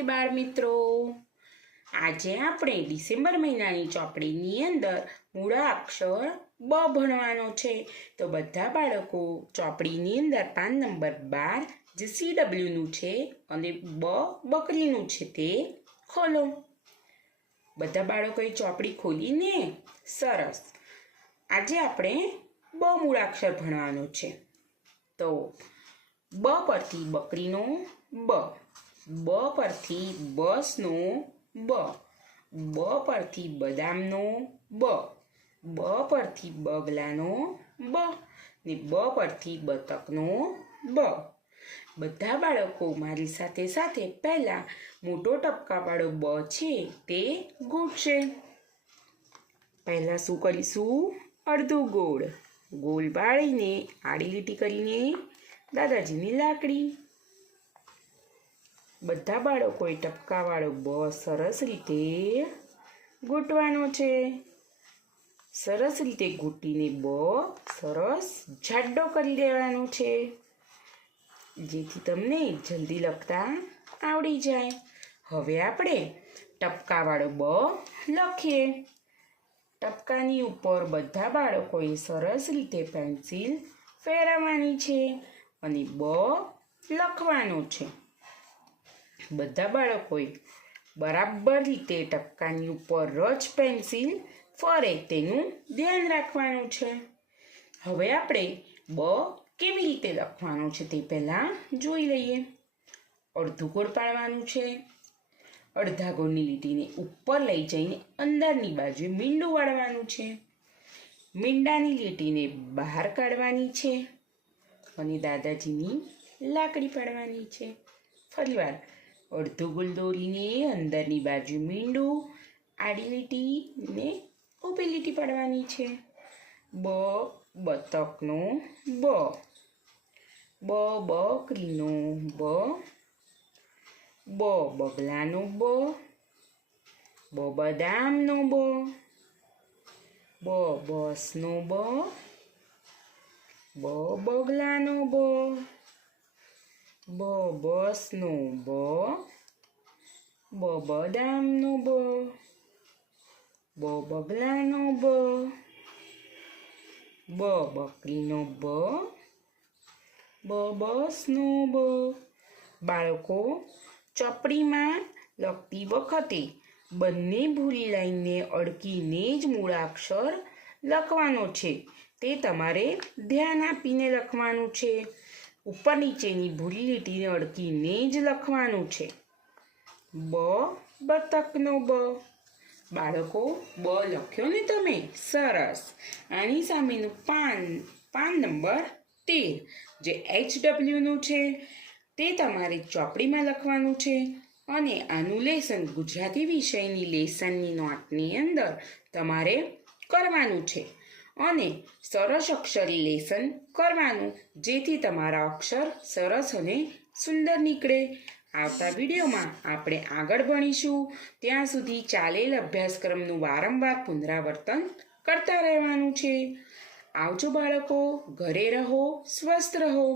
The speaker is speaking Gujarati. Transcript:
નમસ્તે બાળ મિત્રો। આજે આપણે ડિસેમ્બર મહિનાની ચોપડીની અંદર મૂળાક્ષર બ ભણવાનો છે। તો બધા બાળકો ચોપડીની અંદર પાન નંબર 12 જે CWનું છે અને બ બકરીનું છે તે ખોલો। બધા બાળકોએ ચોપડી ખોલીને સરસ। આજે આપણે બ મૂળાક્ષર ભણવાનો છે। તો બ પરથી બકરીનો બ, બ પરથી બસનો બ, બ પરથી બદામનો બ, બ પરથી બગલાનો બ ને બ પરથી બતકનો બ। બધા બાળકો મારી સાથે સાથે પહેલા મોટો ટપકાવાળો બ છે તે ગોઠશે। પહેલા શું કરીશું? અડધું ગોળ, ગોળ વાળીને આડી લીટી કરીને દાદાજીની લાકડી। બધા બાળકોએ ટપકાવાળો બ સરસ રીતે ગોઠવાનો છે। સરસ રીતે ગોઠીને બ સરસ જાડો કરી દેવાનો છે, જેથી તમને જલ્દી લખતા આવડી જાય। હવે આપણે ટપકાવાળો બ લખીએ। ટપકાની ઉપર બધા બાળકોએ સરસ રીતે પેન્સિલ ફેરવવાની છે અને બ લખવાનો છે। બધા બાળકોએ બરાબર રીતે ટપકાની ઉપર જ પેન્સિલ ફરે તેનું ધ્યાન રાખવાનું છે। હવે આપણે બ કેવી રીતે લખવાનું છે તે પહેલાં જોઈ લઈએ। અડધું ગોળ પાડવાનું છે, અડધા ગોળની લીટીને ઉપર લઈ જઈને અંદરની બાજુએ મીંડું વાળવાનું છે, મીંડાની લીટીને બહાર કાઢવાની છે અને દાદાજીની લાકડી પાડવાની છે। ફરીવાર અડધું ગોળ દોરીને અંદરની બાજુ મીંડું, આડી લીટી ને ઊભી લીટી પાડવાની છે। બ બતકનો બ, બ બકરીનો બ, બ બગલાનો બ, બ બદામનો બ, બ બસનો બ, બ બગલાનો બ, બ બસનો બ, બ બદામનો બ, બ બગલાનો બ, બ બકરીનો બ, બ બસનો બ। બાળકો ચોપડીમાં લખતી વખતે બંને ભૂરી લાઈનને અડકીને જ મૂળાક્ષર લખવાનો છે, તે તમારે ધ્યાન આપીને લખવાનું છે। ઉપર નીચેની ભૂરી લીટીને અડકીને જ લખવાનું છે। બ બતકનો બ। બાળકો બ લખ્યો ને તમે? સરસ। આની સામેનું પાન નંબર 13 જે HWનું છે તે તમારે ચોપડીમાં લખવાનું છે અને આનું લેસન ગુજરાતી વિષયની લેસનની નોટની અંદર તમારે કરવાનું છે અને સરસ અક્ષરી લેસન કરવાનું, જેથી તમારા અક્ષર સરસ અને સુંદર નીકળે। આવતા વિડીયોમાં આપણે આગળ ભણીશું। ત્યાં સુધી ચાલેલ અભ્યાસક્રમનું વારંવાર પુનરાવર્તન કરતા રહેવાનું છે। આવજો બાળકો, ઘરે રહો, સ્વસ્થ રહો।